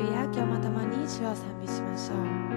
レルヤ、今日も共に主を賛美しましょう。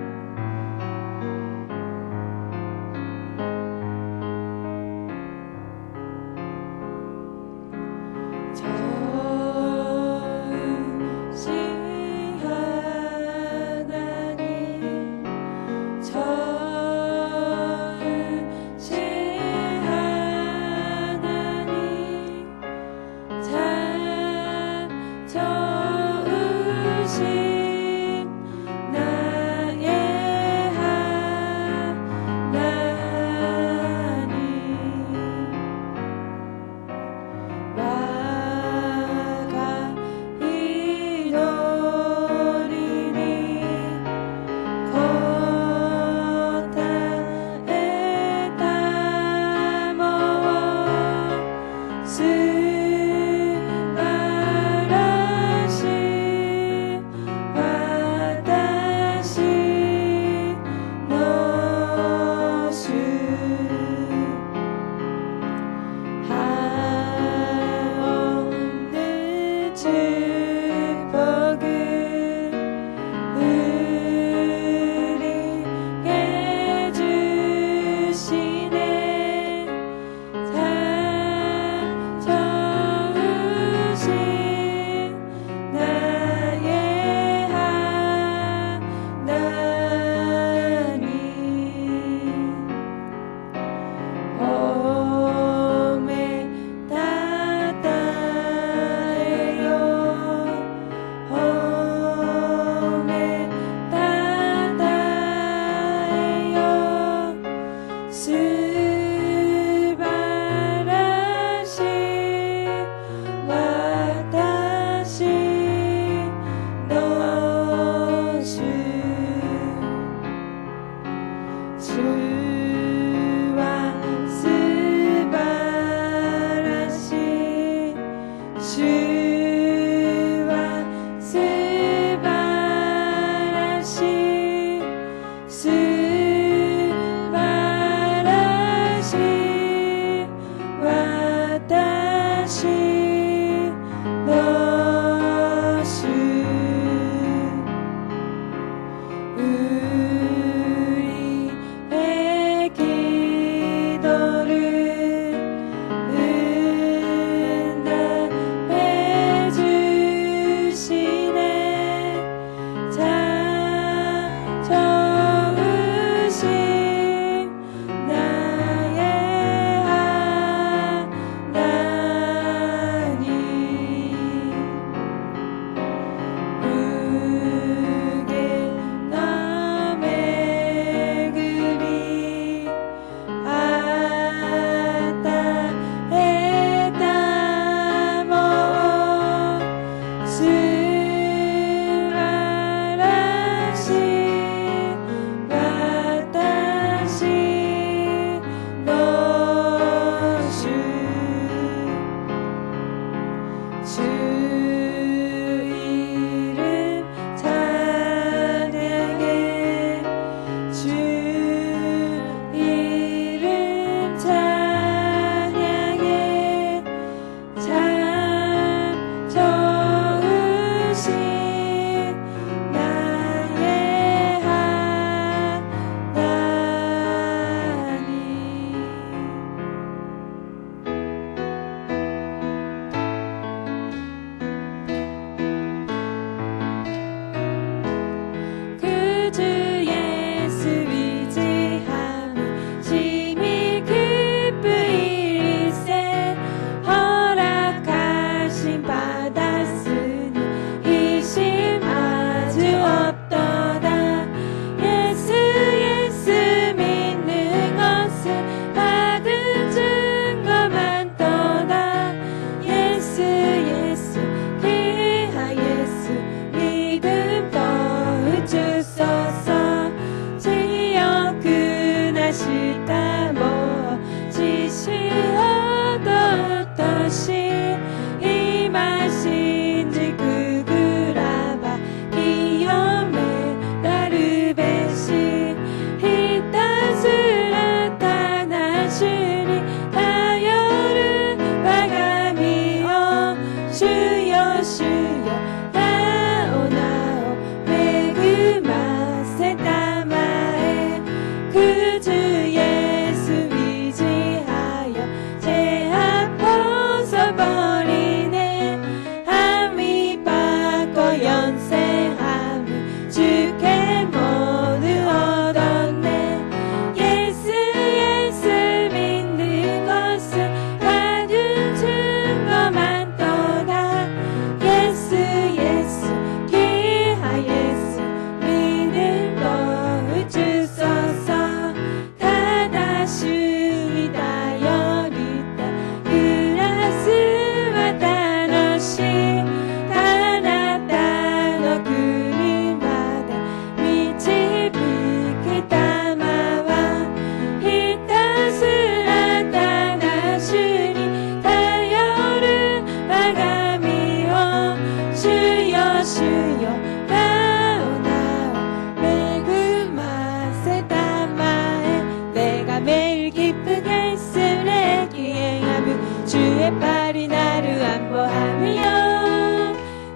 주의 팔이 나를 안보하며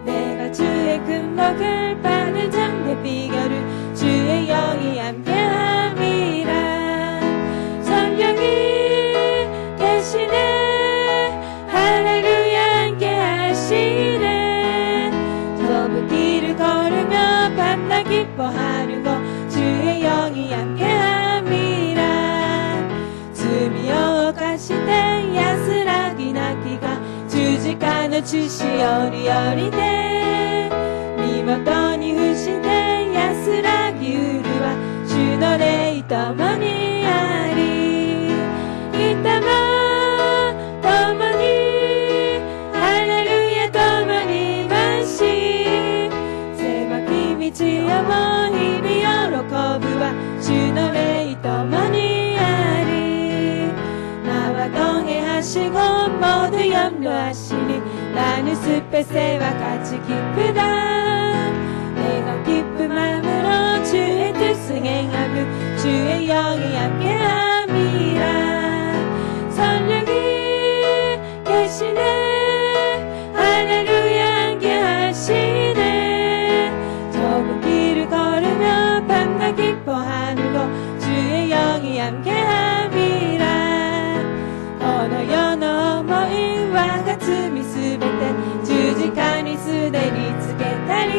내가 주의 금목을 빠는 장대 비결을 주의 영이 함께함이라. 성령이 계시네 할렐루야 함께하시네. 좁은 길을 걸으며 밤낮 기뻐하는 것 주의 영이 함께함이라. 춤이 어가시네 야스라기 나기가 주직하는 주시오리 어리네. 미먹더니 후시네 야스라기 우르와 주 노래 이떠머니 아리 이따마 떠머니 할렐루야 떠머니 만시 세마키 미치어머 힘이 여러 거부와 주 노래 이떠머니 아리. 나와 동행하시고 모두 염려하시니 나는 숲의 새와 같이 기쁘다. 내가 기쁜 마음으로 주의 뜻을 행하고 주의 영이 함께함이라. 성령이 계시네 할렐루야 함께하시네. 좁은 길을 걸으며 밤낮 기뻐하는 것 주의 영이 함께함이라. 언어 연어 모임과 같음이 수백대 주직하니 수대리 쓰겠다리.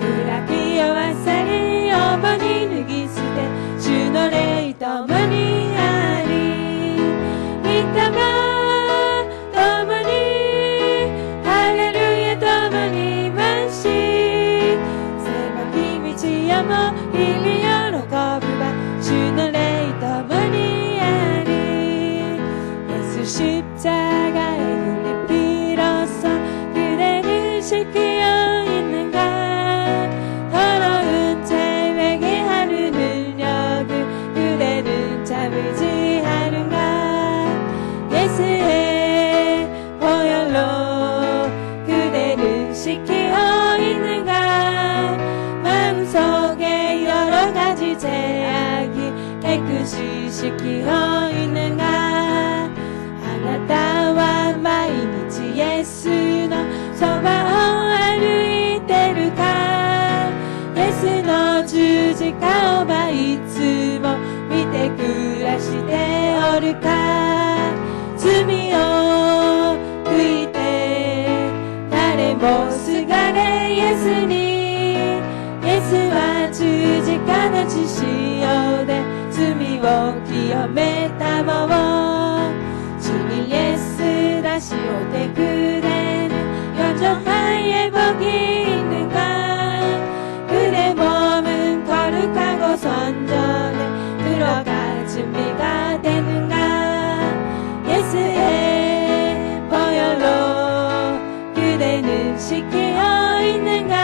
그라기여와 살이 어머니는 기수대 주 노래 이떠머니 아리 이따마 떠머니 할렐루야 떠머니 만시 세상 힘이 지어모 힘이 여러 거부가 주 노래 이떠머니 아리. 예수 십자가에 흘린 피로써 그대를 씻기어 있는가. 더러운 죄 회개하는 능력을 그대는 참을지 하는가. 예수의 보혈로 그대는 씻기어 있는가. 마음속에 여러 가지 죄악이 깨끗이 씻기어 있는가. 하나다와 마이니치 예수 너 소바오 아루이 때루가. 예수 너 주지카 오바 이츠모 밑에暮らしておるか。罪を悔いて誰もすがれイエスに。イエスは十字架の血潮で罪を清めたもの。主にイエス다시 올 때 그대는 영접하에 복이 있는가. 그대 몸은 거룩하고 선전에 들어갈 준비가 되는가. 예수의 보혈로 그대는 씻기어 있는가.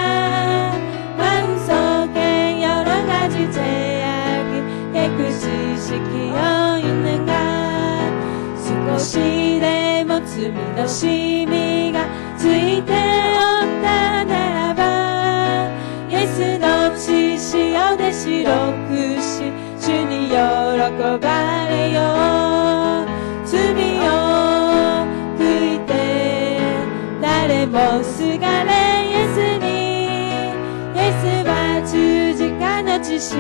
마음속에 여러 가지 죄악이 깨끗이 씻기어 있는가. 少しでも罪のしみがついておったならばイエスの血潮で白くし主に喜ばれよ。罪を悔いて誰もすがれイエスに。イエスは十字架の血潮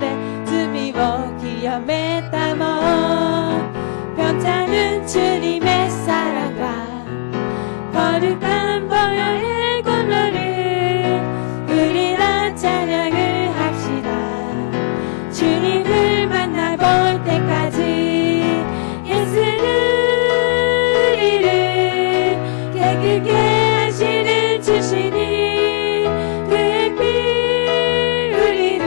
で罪を清めたもの。 변찮은 주님의 사랑과 거룩한 보혈의 권로를 우리라 찬양을 합시다. 주님을 만나볼 때까지 예수는 우리를 깨끗게 하시는 주시니 그의 피 우리를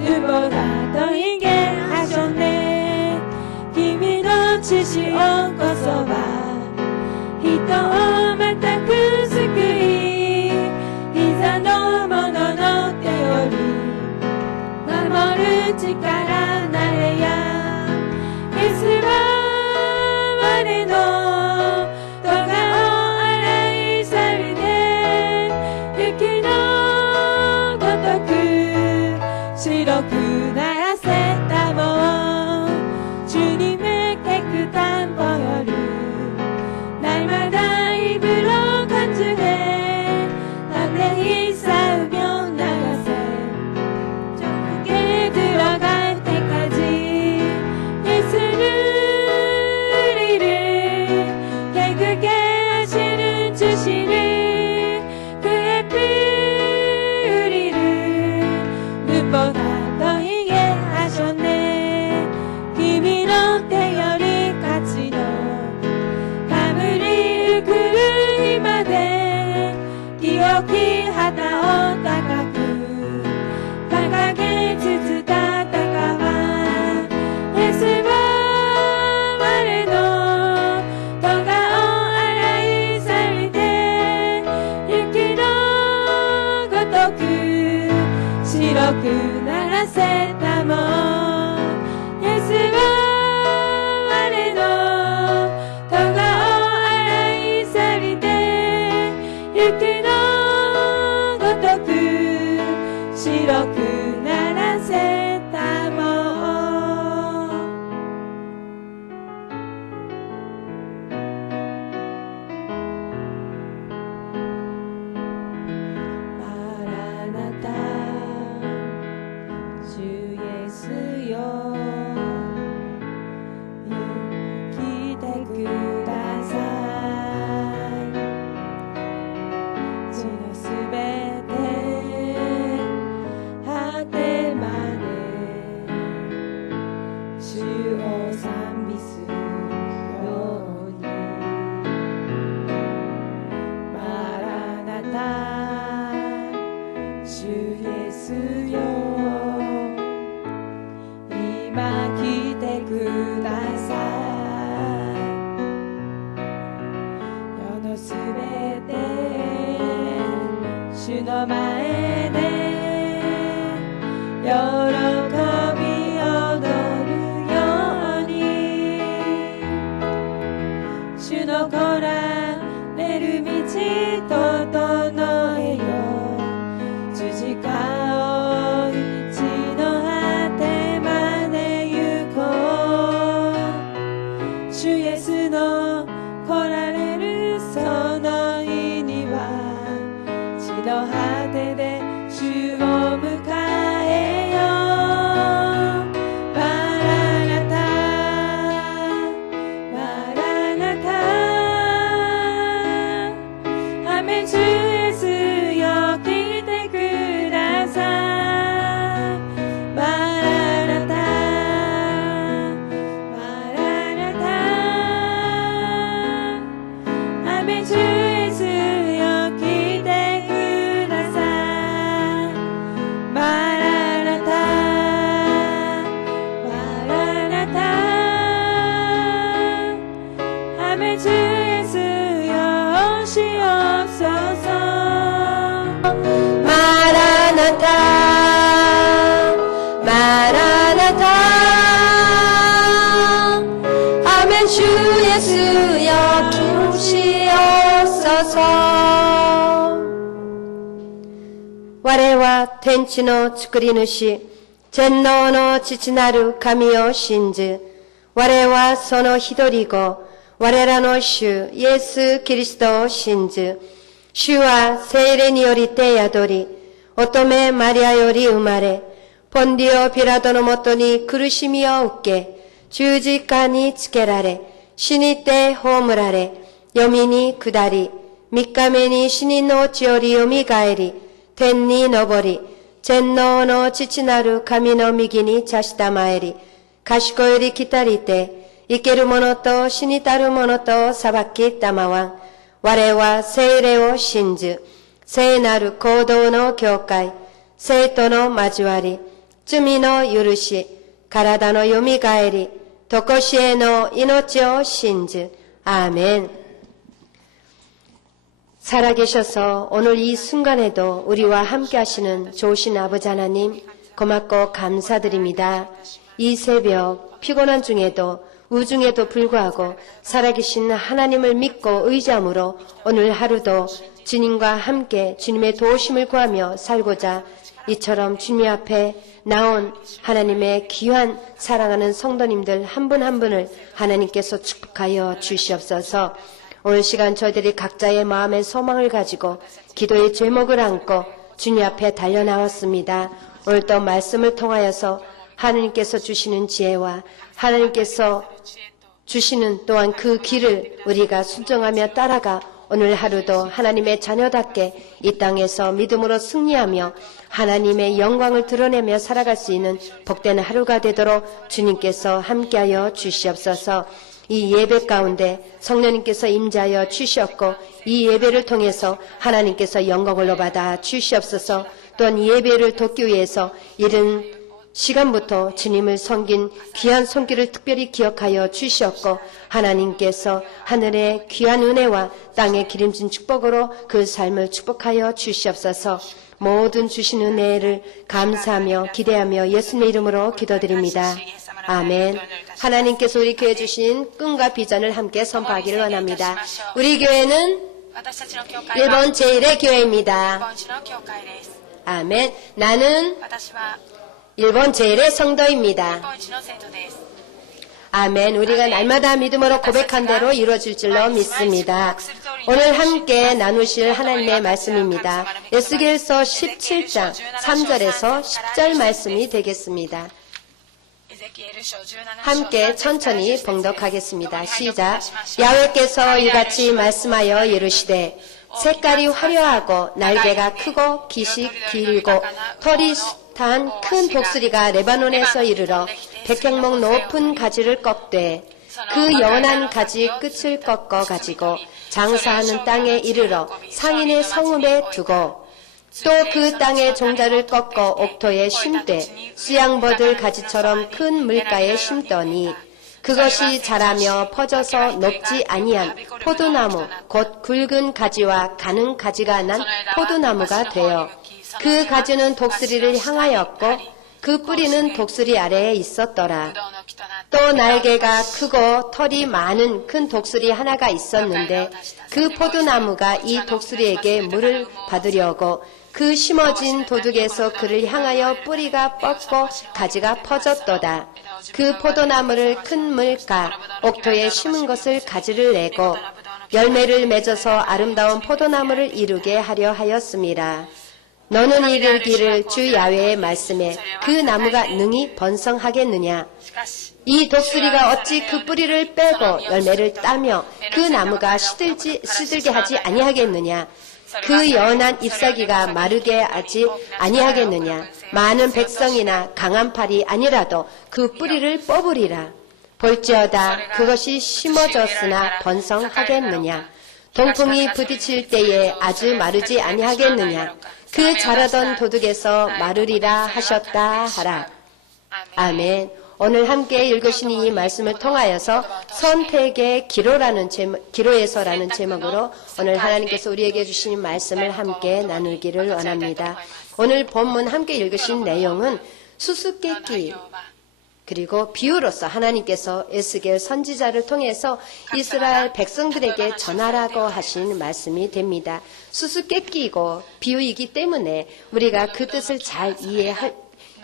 눈보다 더 힘게 하셨네. 君の血潮こそは人を全く救い膝の者の手より守る力なれや。イエスは我の咎を洗い去るで雪のごとく白くならせたもん。 주님의 깨끗한 법主の前で喜び踊るように主の来られる道整えよ十字架を地の果てまで行こう主イエスの来られるその日には地の果てで主を迎えよマラナタマラナタアメン主イエスよ来てくださいマラナタマラナタアメン主イエスよ来てくださいマラナタマラナタアメン主イエスよ主よそうそうマラナタマラナタアメン主イエスよ主よそうそう我は天地の作り主、全能の父なる神を信ず。我はその一人子、我らの主イエス・キリストを信ず。主は聖霊によりて宿り、乙女マリアより生まれ、ポンディオ・ピラトのもとに苦しみを受け、十字架につけられ、死にて葬られ、読みに下り、三日目に死人のうちよりよみがえり、天に昇り、全能の父なる神の右に茶したまえり、賢より来たりて、生ける者と死にたる者と裁きたまわん。我は聖霊を信ず、聖なる行動の教会、生徒の交わり、罪の許し、体のよみがえり、とこしえの命を信ず。아멘. 살아계셔서 오늘 이 순간에도 우리와 함께 하시는 좋으신 아버지 하나님 고맙고 감사드립니다. 이 새벽 피곤한 중에도 우중에도 불구하고 살아계신 하나님을 믿고 의지함으로 오늘 하루도 주님과 함께 주님의 도우심을 구하며 살고자 이처럼 주님 앞에 나온 하나님의 귀한 사랑하는 성도님들 한 분 한 분을 하나님께서 축복하여 주시옵소서. 오늘 시간 저희들이 각자의 마음의 소망을 가지고 기도의 제목을 안고 주님 앞에 달려나왔습니다. 오늘 또 말씀을 통하여서 하나님께서 주시는 지혜와 하나님께서 주시는 또한 그 길을 우리가 순종하며 따라가 오늘 하루도 하나님의 자녀답게 이 땅에서 믿음으로 승리하며 하나님의 영광을 드러내며 살아갈 수 있는 복된 하루가 되도록 주님께서 함께하여 주시옵소서. 이 예배 가운데 성령님께서 임재하여 주시옵고 이 예배를 통해서 하나님께서 영광을 받아 주시옵소서. 또한 이 예배를 돕기 위해서 이른 시간부터 주님을 섬긴 귀한 손길을 특별히 기억하여 주시옵고 하나님께서 하늘의 귀한 은혜와 땅의 기름진 축복으로 그 삶을 축복하여 주시옵소서. 모든 주신 은혜를 감사하며 기대하며 예수님의 이름으로 기도드립니다. 아멘. 하나님께서 우리 교회에 주신 꿈과 비전을 함께 선포하기를 원합니다. 우리 교회는 일본 제1의 교회입니다. 아멘. 나는 일본 제1의 성도입니다. 아멘. 우리가 날마다 믿음으로 고백한 대로 이루어질 줄로 믿습니다. 오늘 함께 나누실 하나님의 말씀입니다. 에스겔서 17장 3절에서 10절 말씀이 되겠습니다. 함께 천천히 봉독하겠습니다. 시작. 야훼께서 이같이 말씀하여 이르시되 색깔이 화려하고 날개가 크고 깃이 길고 털이 단 큰 독수리가 레바논에서 이르러 백향목 높은 가지를 꺾되 그 연한 가지 끝을 꺾어 가지고 장사하는 땅에 이르러 상인의 성읍에 두고 또 그 땅의 종자를 꺾어 옥토에 심되 수양버들 가지처럼 큰 물가에 심더니 그것이 자라며 퍼져서 높지 아니한 포도나무 곧 굵은 가지와 가는 가지가 난 포도나무가 되어 그 가지는 독수리를 향하였고 그 뿌리는 독수리 아래에 있었더라. 또 날개가 크고 털이 많은 큰 독수리 하나가 있었는데 그 포도나무가 이 독수리에게 물을 받으려고 그 심어진 도둑에서 그를 향하여 뿌리가 뻗고 가지가 퍼졌도다. 그 포도나무를 큰 물가 옥토에 심은 것을 가지를 내고 열매를 맺어서 아름다운 포도나무를 이루게 하려 하였습니다. 너는 이르기를 주 야훼의 말씀에 그 나무가 능히 번성하겠느냐? 이 독수리가 어찌 그 뿌리를 빼고 열매를 따며 그 나무가 시들게 하지 아니하겠느냐? 그 연한 잎사귀가 마르게 하지 아니하겠느냐? 많은 백성이나 강한 팔이 아니라도 그 뿌리를 뽑으리라. 볼지어다 그것이 심어졌으나 번성하겠느냐? 동풍이 부딪힐 때에 아주 마르지 아니하겠느냐? 그 자라던 도둑에서 마르리라 하셨다 하라. 아멘. 오늘 함께 읽으신 이 말씀을 통하여서 선택의 기로에서라는 제목으로 오늘 하나님께서 우리에게 주신 말씀을 함께 나누기를 원합니다. 오늘 본문 함께 읽으신 내용은 수수께끼 그리고 비유로서 하나님께서 에스겔 선지자를 통해서 이스라엘 백성들에게 전하라고 하신 말씀이 됩니다. 수수께끼이고 비유이기 때문에 우리가 그 뜻을 잘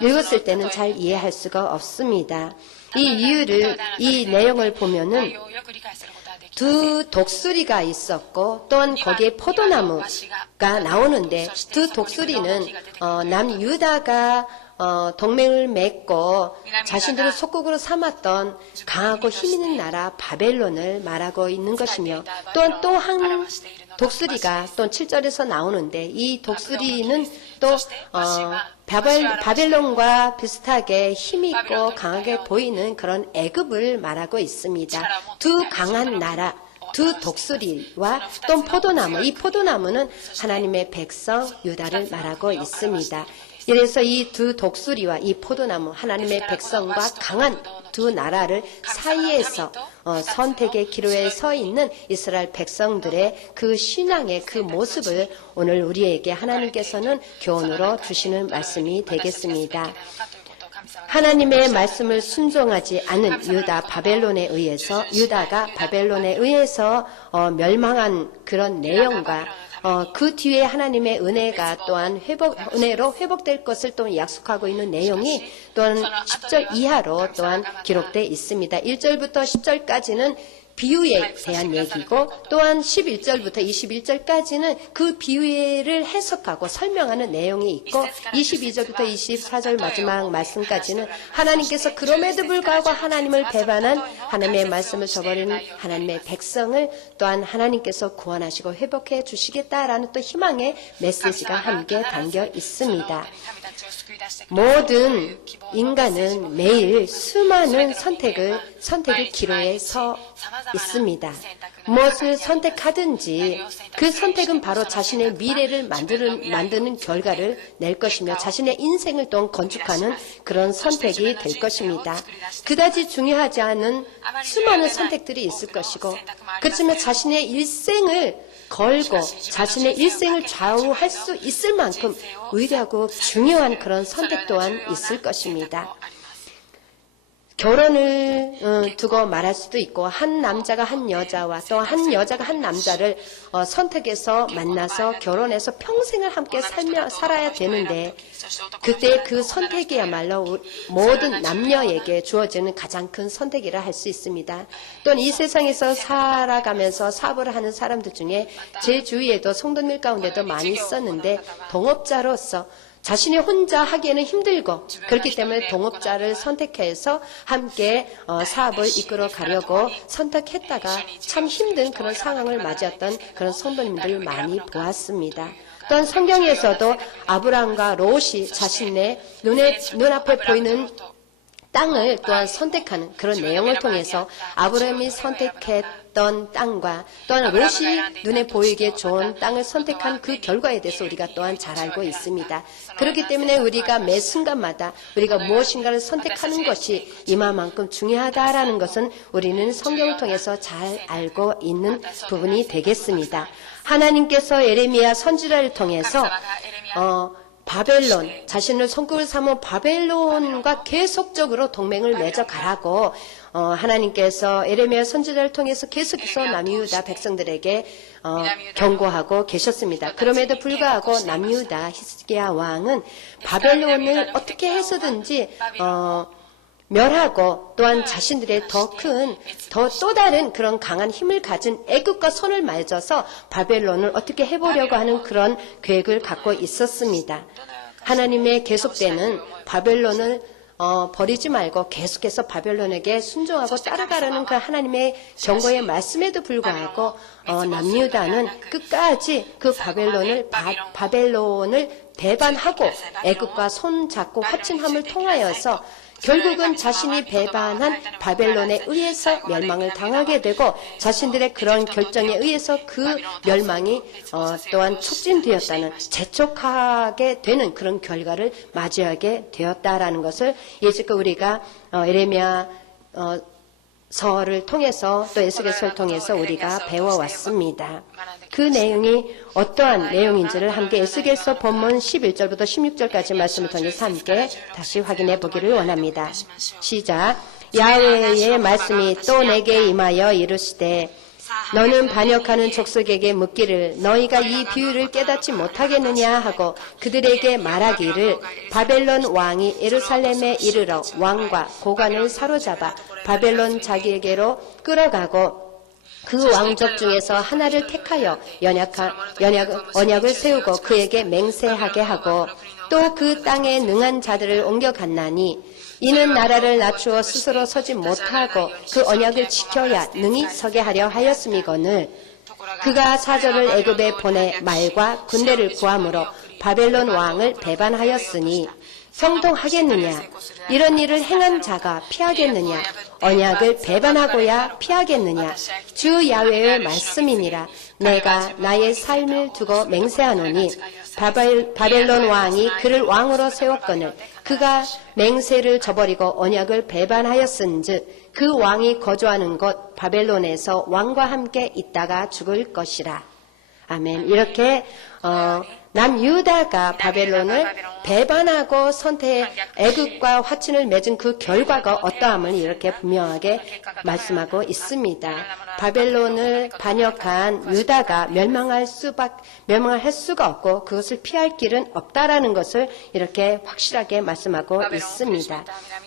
읽었을 때는 잘 이해할 수가 없습니다. 이 내용을 보면은 두 독수리가 있었고 또한 거기에 포도나무가 나오는데 두 독수리는 남유다가 동맹을 맺고 자신들을 속국으로 삼았던 강하고 힘있는 나라 바벨론을 말하고 있는 것이며 또한 또 한 독수리가 또 7절에서 나오는데 이 독수리는 또 바벨론과 비슷하게 힘있고 강하게 보이는 그런 애굽을 말하고 있습니다. 두 강한 나라 두 독수리와 또 포도나무 이 포도나무는 하나님의 백성 유다를 말하고 있습니다. 이래서 이 두 독수리와 이 포도나무 하나님의 백성과 강한 두 나라를 사이에서 선택의 기로에 서 있는 이스라엘 백성들의 그 신앙의 그 모습을 오늘 우리에게 하나님께서는 교훈으로 주시는 말씀이 되겠습니다. 하나님의 말씀을 순종하지 않은 유다가 바벨론에 의해서 멸망한 그런 내용과 그 뒤에 하나님의 은혜가 또한 은혜로 회복될 것을 또 약속하고 있는 내용이 또한 10절 이하로 또한 기록되어 있습니다. 1절부터 10절까지는 비유에 대한 얘기고 또한 11절부터 21절까지는 그 비유를 해석하고 설명하는 내용이 있고 22절부터 24절 마지막 말씀까지는 하나님께서 그럼에도 불구하고 하나님을 배반한 하나님의 말씀을 저버리는 하나님의 백성을 또한 하나님께서 구원하시고 회복해 주시겠다라는 또 희망의 메시지가 함께 담겨 있습니다. 모든 인간은 매일 수많은 선택의 기로에 서 있습니다. 무엇을 선택하든지 그 선택은 바로 자신의 미래를 만드는 결과를 낼 것이며 자신의 인생을 또 건축하는 그런 선택이 될 것입니다. 그다지 중요하지 않은 수많은 선택들이 있을 것이고 그렇지만 자신의 일생을 걸고 자신의 일생을 좌우할 수 있을 만큼 위대하고 중요한 그런 선택 또한 있을 것입니다. 결혼을 두고 말할 수도 있고 한 남자가 한 여자와 또 한 여자가 한 남자를 선택해서 만나서 결혼해서 평생을 함께 살아야 되는데 그때 그 선택이야말로 모든 남녀에게 주어지는 가장 큰 선택이라 할 수 있습니다. 또한 이 세상에서 살아가면서 사업을 하는 사람들 중에 제 주위에도 성도님 가운데도 많이 있었는데 동업자로서 자신이 혼자 하기에는 힘들고 그렇기 때문에 동업자를 선택해서 함께 사업을 이끌어 가려고 선택했다가 참 힘든 그런 상황을 맞이했던 그런 성도님들 많이 보았습니다. 또한 성경에서도 아브라함과 롯이 자신의 눈앞에 보이는 땅을 또한 선택하는 그런 내용을 통해서 아브라함이 선택했던 땅과 또한 롯이 눈에 보이기에 좋은 땅을 선택한 그 결과에 대해서 우리가 또한 잘 알고 있습니다. 그렇기 때문에 우리가 매 순간마다 우리가 무엇인가를 선택하는 것이 이마만큼 중요하다라는 것은 우리는 성경을 통해서 잘 알고 있는 부분이 되겠습니다. 하나님께서 예레미야 선지자를 통해서 바벨론, 자신을 손꼽을 삼은 바벨론과 계속적으로 동맹을 맺어 가라고 하나님께서 예레미야 선지자를 통해서 계속해서 남유다 백성들에게 경고하고 계셨습니다. 그럼에도 불구하고 남유다 히스기야 왕은 바벨론을 어떻게 해서든지 멸하고 또한 자신들의 또 다른 그런 강한 힘을 가진 애굽과 손을 맺어서 바벨론을 어떻게 해보려고 하는 그런 계획을 갖고 있었습니다. 하나님의 계속되는 바벨론을 버리지 말고 계속해서 바벨론에게 순종하고 따라가라는 그 하나님의 경고의 말씀에도 불구하고 남유다는 끝까지 그 바벨론을 배반하고 애굽과 손잡고 화친함을 통하여서 결국은 자신이 배반한 바벨론에 의해서 멸망을 당하게 되고 자신들의 그런 결정에 의해서 그 멸망이 또한 촉진되었다는 재촉하게 되는 그런 결과를 맞이하게 되었다라는 것을 예지껏 우리가 예레미야 서를 통해서 또 에스겔서를 통해서 우리가 배워왔습니다. 그 내용이 어떠한 내용인지를 함께 에스겔서 본문 11절부터 16절까지 말씀을 통해서 함께 다시 확인해 보기를 원합니다. 시작. 야훼의 말씀이 또 내게 임하여 이르시되 너는 반역하는 족속에게 묻기를 너희가 이 비유를 깨닫지 못하겠느냐 하고 그들에게 말하기를 바벨론 왕이 예루살렘에 이르러 왕과 고관을 사로잡아 바벨론 자기에게로 끌어가고 그 왕족 중에서 하나를 택하여 언약을 세우고 그에게 맹세하게 하고 또 그 땅에 능한 자들을 옮겨갔나니 이는 나라를 낮추어 스스로 서지 못하고 그 언약을 지켜야 능히 서게 하려 하였음이거늘 그가 사절을 애굽에 보내 말과 군대를 구함으로 바벨론 왕을 배반하였으니 형통하겠느냐? 이런 일을 행한 자가 피하겠느냐? 언약을 배반하고야 피하겠느냐? 주 야훼의 말씀이니라. 내가 나의 삶을 두고 맹세하노니 바벨론 왕이 그를 왕으로 세웠거늘 그가 맹세를 저버리고 언약을 배반하였은즉 그 왕이 거주하는 곳 바벨론에서 왕과 함께 있다가 죽을 것이라. 아멘. 이렇게 남유다가 바벨론을 배반하고 애굽과 화친을 맺은 그 결과가 어떠함을 이렇게 분명하게 말씀하고 있습니다. 바벨론을 반역한 유다가 멸망할 수가 없고 그것을 피할 길은 없다라는 것을 이렇게 확실하게 말씀하고 있습니다.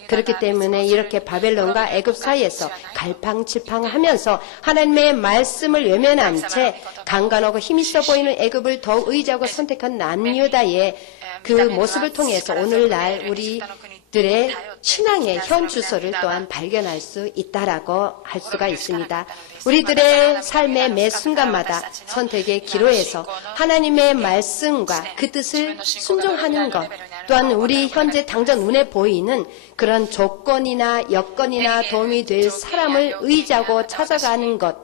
그렇기 때문에 이렇게 바벨론과 애굽 사이에서 갈팡질팡하면서 하나님의 말씀을 외면한 채 강건하고 힘있어 보이는 애굽을 더욱 의지하고 선택한 남유다의 그 모습을 통해서 오늘날 우리들의 신앙의 현 주소를 또한 발견할 수 있다라고 할 수가 있습니다. 우리들의 삶의 매 순간마다 선택의 기로에서 하나님의 말씀과 그 뜻을 순종하는 것, 또한 우리 현재 당장 눈에 보이는 그런 조건이나 여건이나 도움이 될 사람을 의지하고 찾아가는 것,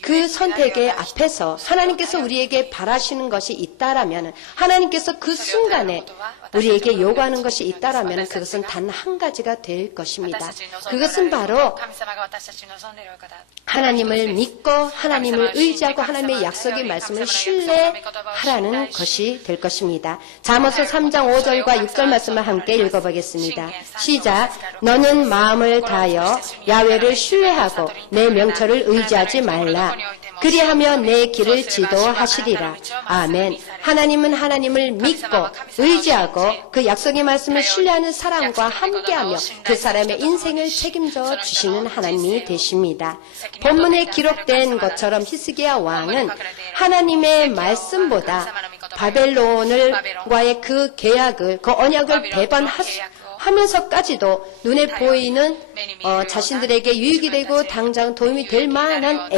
그 선택의 앞에서 하나님께서 우리에게 바라시는 것이 있다라면 하나님께서 그 순간에 우리에게 요구하는 것이 있다라면 그것은 단 한 가지가 될 것입니다. 그것은 바로 하나님을 믿고 하나님을 의지하고 하나님의 약속의 말씀을 신뢰하라는 것이 될 것입니다. 잠언서 3장 5절과 6절 말씀을 함께 읽어보겠습니다. 시작. 너는 마음을 다하여 야훼를 신뢰하고 내 명철을 의지하지 말라. 그리하면 내 길을 지도하시리라. 아멘. 하나님은 하나님을 믿고 의지하고 그 약속의 말씀을 신뢰하는 사람과 함께하며 그 사람의 인생을 책임져 주시는 하나님이 되십니다. 본문에 기록된 것처럼 히스기야 왕은 하나님의 말씀보다 바벨론과의 그 계약을, 그 언약을 하면서까지도 눈에 보이는 자신들에게 유익이 되고 당장 도움이 될 만한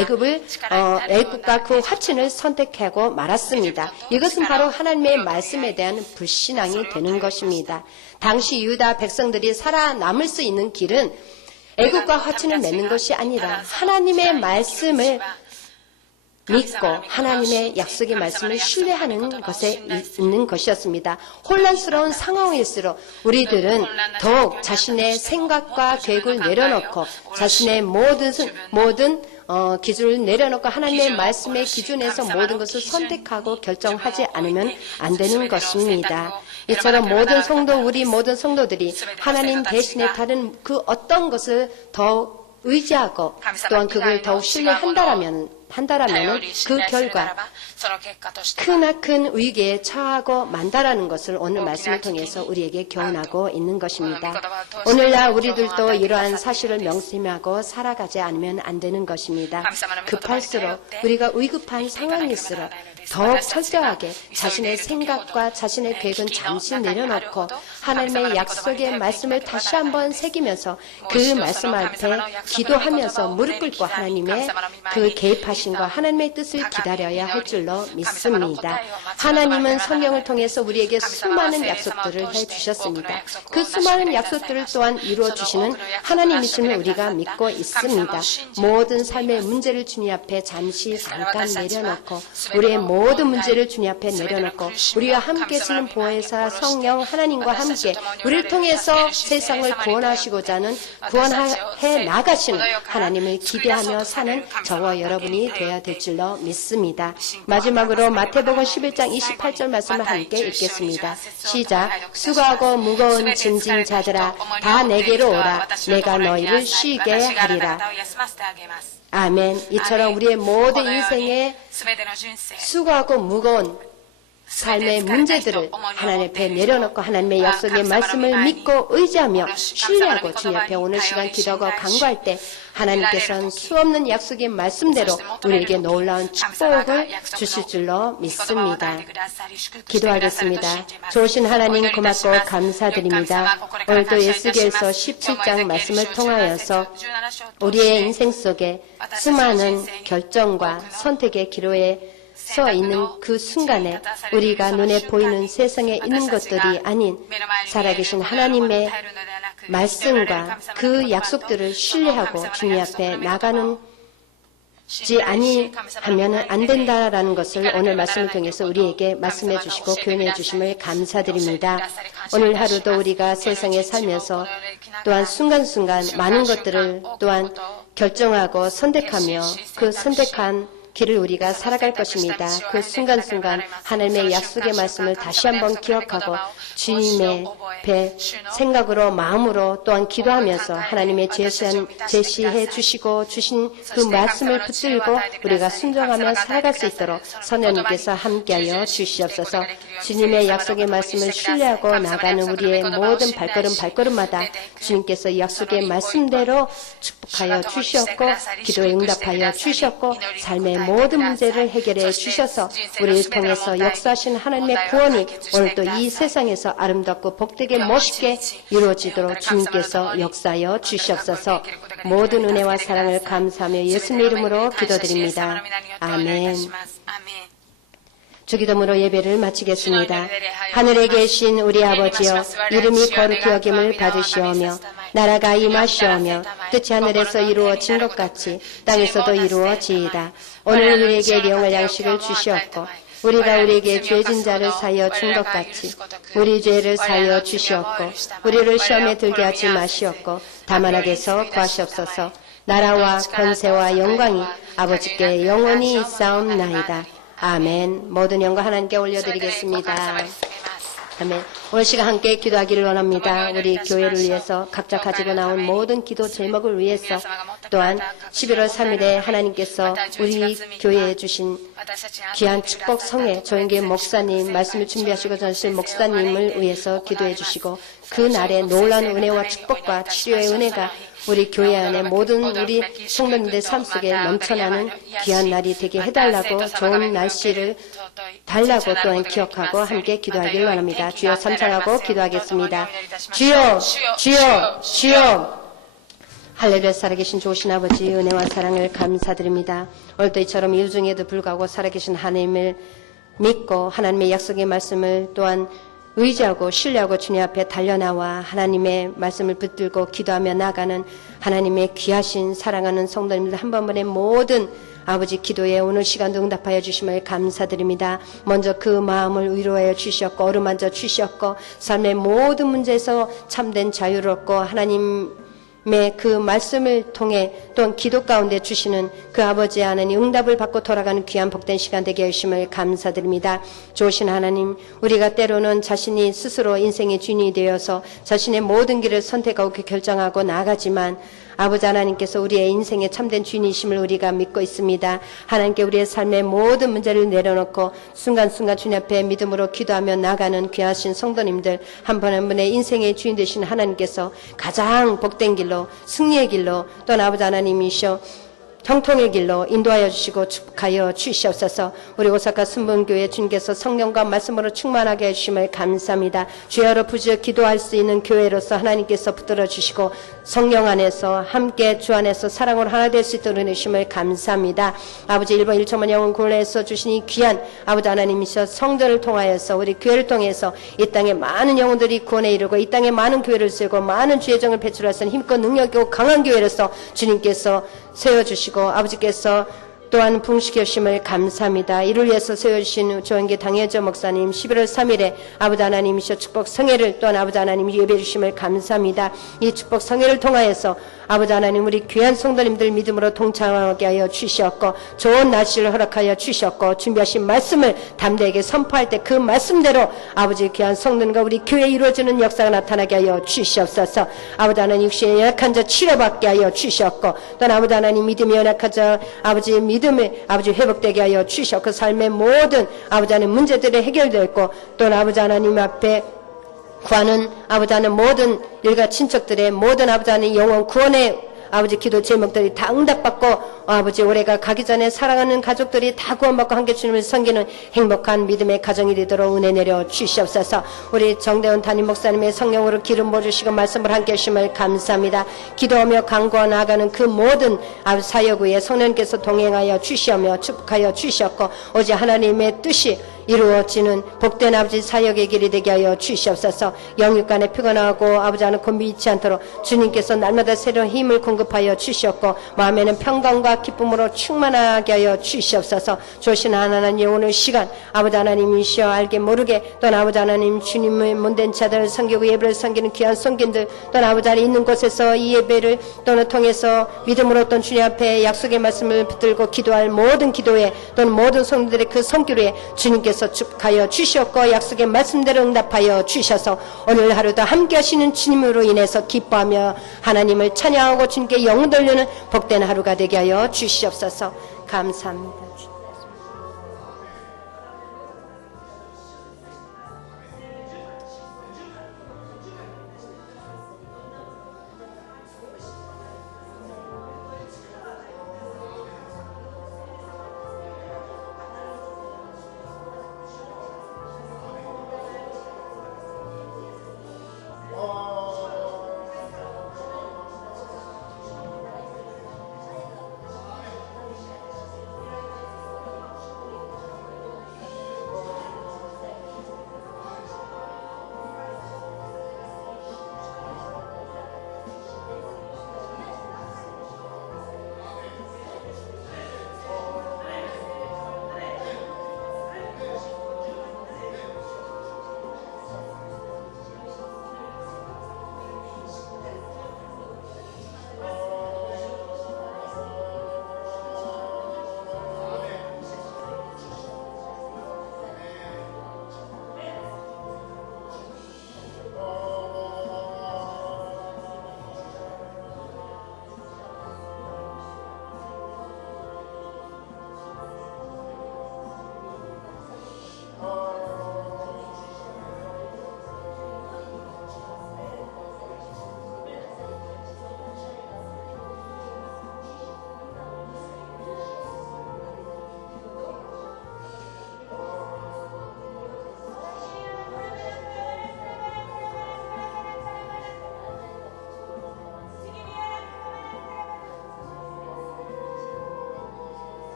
애굽과 그 화친을 선택하고 말았습니다. 이것은 바로 하나님의 말씀에 대한 불신앙이 되는 것입니다. 당시 유다 백성들이 살아남을 수 있는 길은 애굽과 화친을 맺는 것이 아니라 하나님의 말씀을 믿고 하나님의 약속의 말씀을 신뢰하는 것에 있는 것이었습니다. 혼란스러운 상황일수록 우리들은 더욱 자신의 생각과 계획을 내려놓고 자신의 모든 기준을 내려놓고 하나님의 말씀의 기준에서 모든 것을 선택하고 결정하지 않으면 안 되는 것입니다. 이처럼 우리 모든 성도들이 하나님 대신에 다른 그 어떤 것을 더욱 의지하고 또한 그걸 더욱 신뢰한다라면 그 결과 크나큰 위기에 처하고 만다라는 것을 오늘 말씀을 통해서 우리에게 교훈하고 있는 것입니다. 오늘날 우리들도 이러한 사실을 명심하고 살아가지 않으면 안 되는 것입니다. 급할수록 우리가 위급한 상황일수록 더욱 철저하게 자신의 생각과 자신의 계획은 잠시 내려놓고 하나님의 약속의 말씀을 다시 한번 새기면서 그 말씀 앞에 기도하면서 무릎 꿇고 하나님의 그 개입하심과 하나님의 뜻을 기다려야 할 줄로 믿습니다. 하나님은 성경을 통해서 우리에게 수많은 약속들을 해주셨습니다. 그 수많은 약속들을 또한 이루어주시는 하나님이심을 우리가 믿고 있습니다. 모든 삶의 문제를 주님 앞에 잠깐 내려놓고 우리의 모든 문제를 주님 앞에 내려놓고 우리와 함께 쓰는 보혜사 성령 하나님과 함께 우리를 통해서 세상을 구원해 나가시는 하나님을 기대하며 사는 저와 여러분이 되어야 될 줄로 믿습니다. 마지막으로 마태복음 11장 28절 말씀을 함께 읽겠습니다. 시작. 수고하고 무거운 짐진 자들아 다 내게로 오라. 내가 너희를 쉬게 하리라. 아멘. 이처럼 우리의 모든 인생에 수고하고 무거운 삶의 문제들을 하나님 앞에 내려놓고 하나님의 약속의 말씀을 믿고 의지하며 신뢰하고 주님 앞에 오늘 시간 기도하고 간구할 때 하나님께서는 수없는 약속의 말씀대로 우리에게 놀라운 축복을 주실 줄로 믿습니다. 기도하겠습니다. 좋으신 하나님 고맙고 감사드립니다. 오늘도 예수께서 17장 말씀을 통하여서 우리의 인생 속에 수많은 결정과 선택의 기로에 서 있는 그 순간에 우리가 눈에 보이는 세상에 있는 것들이 아닌 살아계신 하나님의 말씀과 그 약속들을 신뢰하고 주님 앞에 나가는지 아니하면 안 된다라는 것을 오늘 말씀을 통해서 우리에게 말씀해 주시고 교훈해 주심을 감사드립니다. 오늘 하루도 우리가 세상에 살면서 또한 순간순간 많은 것들을 또한 결정하고 선택하며 그 선택한 길을 우리가 살아갈 것입니다. 그 순간순간 하나님의 약속의 말씀을 다시 한번 기억하고 주님의 배 생각으로 마음으로 또한 기도하면서 하나님의 제시해 주시고 주신 그 말씀을 붙들고 우리가 순종하며 살아갈 수 있도록 성령님께서 함께하여 주시옵소서. 주님의 약속의 말씀을 신뢰하고 나가는 우리의 모든 발걸음마다 주님께서 약속의 말씀대로 축복하여 주시옵고 기도에 응답하여 주시옵고 삶의 모든 문제를 해결해 주셔서 우리를 통해서 역사하신 하나님의 구원이 오늘도 이 세상에서 아름답고 복되게 멋있게 이루어지도록 주님께서 역사하여 주시옵소서. 모든 은혜와 사랑을 감사하며 예수님의 이름으로 기도드립니다. 아멘. 주기도문으로 예배를 마치겠습니다. 하늘에 계신 우리 아버지여, 이름이 거룩히 여김을 받으시오며 나라가 임하시오며 뜻이 하늘에서 이루어진 것 같이 땅에서도 이루어지이다. 오늘 우리에게 일용할 양식을 주시옵고 우리가 우리에게 죄진 자를 사하여 준 것 같이 우리 죄를 사하여 주시옵고 우리를 시험에 들게 하지 마시옵고 다만 악에서 구하시옵소서. 나라와 권세와 영광이 아버지께 영원히 있사옵나이다. 아멘. 모든 영광 하나님께 올려드리겠습니다. 아멘. 오늘 시간 함께 기도하기를 원합니다. 우리 교회를 위해서 각자 가지고 나온 모든 기도 제목을 위해서 또한 11월 3일에 하나님께서 우리 교회에 주신 귀한 축복 성회 조영길 목사님 말씀을 준비하시고 전하실 목사님을 위해서 기도해 주시고 그 날에 놀라운 은혜와 축복과 치료의 은혜가 우리 교회 안에 모든 우리 성도님들 삶 속에 넘쳐나는 귀한 날이 되게 해달라고 좋은 날씨를 달라고 또한 기억하고 함께 기도하길 원합니다. 주여 삼창하고 기도하겠습니다. 주여 주여 주여 할렐루야. 살아계신 좋으신 아버지 은혜와 사랑을 감사드립니다. 오늘도 이처럼 일 중에도 불구하고 살아계신 하나님을 믿고 하나님의 약속의 말씀을 또한 의지하고 신뢰하고 주님 앞에 달려나와 하나님의 말씀을 붙들고 기도하며 나가는 하나님의 귀하신 사랑하는 성도님들 한 번만의 모든 아버지 기도에 오늘 시간도 응답하여 주심을 감사드립니다. 먼저 그 마음을 위로하여 주셨고 어루만져 주셨고 삶의 모든 문제에서 참된 자유를 얻고 하나님의 그 말씀을 통해 또한 기도 가운데 주시는 그 아버지 하나님 응답을 받고 돌아가는 귀한 복된 시간 되게 하심을 감사드립니다. 좋으신 하나님, 우리가 때로는 자신이 스스로 인생의 주인이 되어서 자신의 모든 길을 선택하고 결정하고 나가지만 아버지 하나님께서 우리의 인생의 참된 주인이심을 우리가 믿고 있습니다. 하나님께 우리의 삶의 모든 문제를 내려놓고 순간순간 주님 앞에 믿음으로 기도하며 나가는 귀하신 성도님들 한 분 한 분의 인생의 주인 되신 하나님께서 가장 복된 길로 승리의 길로 또한 아버지 하나님이셔 형통의 길로 인도하여 주시고 축복하여 주시옵소서. 우리 오사카 순분교회 주님께서 성령과 말씀으로 충만하게 해주심을 감사합니다. 주여로 부지어 기도할 수 있는 교회로서 하나님께서 붙들어 주시고 성령 안에서 함께 주 안에서 사랑으로 하나 될 수 있도록 해주심을 감사합니다. 아버지 1번 1초만 영혼 구원해서 주신 이 귀한 아버지 하나님이셔 성전을 통하여서 우리 교회를 통해서 이 땅에 많은 영혼들이 구원에 이르고 이 땅에 많은 교회를 세우고 많은 주의 정을 배출할 수 있는 힘있고 능력있고 강한 교회로서 주님께서 세워주시고 아버지께서 또한 풍식해 주심을 감사합니다. 이를 위해서 세워주신 조영기 당혜저 목사님 11월 3일에 아버지 하나님이셔 축복 성회를 또한 아버지 하나님이 예배해 주심을 감사합니다. 이 축복 성회를 통하여서 아버지 하나님 우리 귀한 성도님들 믿음으로 동참하게 하여 주시었고 좋은 날씨를 허락하여 주셨고 준비하신 말씀을 담대하게 선포할 때 그 말씀대로 아버지 귀한 성도님과 우리 교회에 이루어지는 역사가 나타나게 하여 주시옵소서. 아버지 하나님 육신에 연약한 자 치료받게 하여 주셨고 또한 아버지 하나님 믿음이 연약한 자 아버지 믿음을 아버지 회복되게 하여 주셨고 삶의 모든 아버지 하나님 문제들이 해결되었고 또한 아버지 하나님 앞에 구하는 아버지 하나님 모든 일가 친척들의 모든 아버지 하나님 영혼 구원의 아버지 기도 제목들이 다 응답받고 아버지 올해가 가기 전에 사랑하는 가족들이 다 구원받고 함께 주님을 섬기는 행복한 믿음의 가정이 되도록 은혜 내려 주시옵소서. 우리 정대원 담임 목사님의 성령으로 기름 부어주시고 말씀을 함께 하심을 감사합니다. 기도하며 강구하 나아가는 그 모든 아버지 사역 위에 성령께서 동행하여 주시오며 축복하여 주시었고 오직 하나님의 뜻이 이루어지는 복된 아버지 사역의 길이 되게 하여 주시옵소서. 영육간에 피곤하고 아버지 하는 곤비 잊지 않도록 주님께서 날마다 새로운 힘을 공급하여 주시었고 마음에는 평강과 기쁨으로 충만하게 하여 주시옵소서. 조신 하나님 오늘 시간 아버지 하나님이시여 알게 모르게 또는 아버지 하나님 주님의 못된 자들을 섬기고 예배를 섬기는 귀한 성견들 또는 아버지 하나님 있는 곳에서 이 예배를 또는 통해서 믿음으로 또는 주님 앞에 약속의 말씀을 붙들고 기도할 모든 기도에 또는 모든 성도들의 그 손길에 주님께서 축하여 주셨고 약속의 말씀대로 응답하여 주셔서 오늘 하루도 함께 하시는 주님으로 인해서 기뻐하며 하나님을 찬양하고 주님께 영광 돌리는 복된 하루가 되게 하여 주시옵소서. 감사합니다.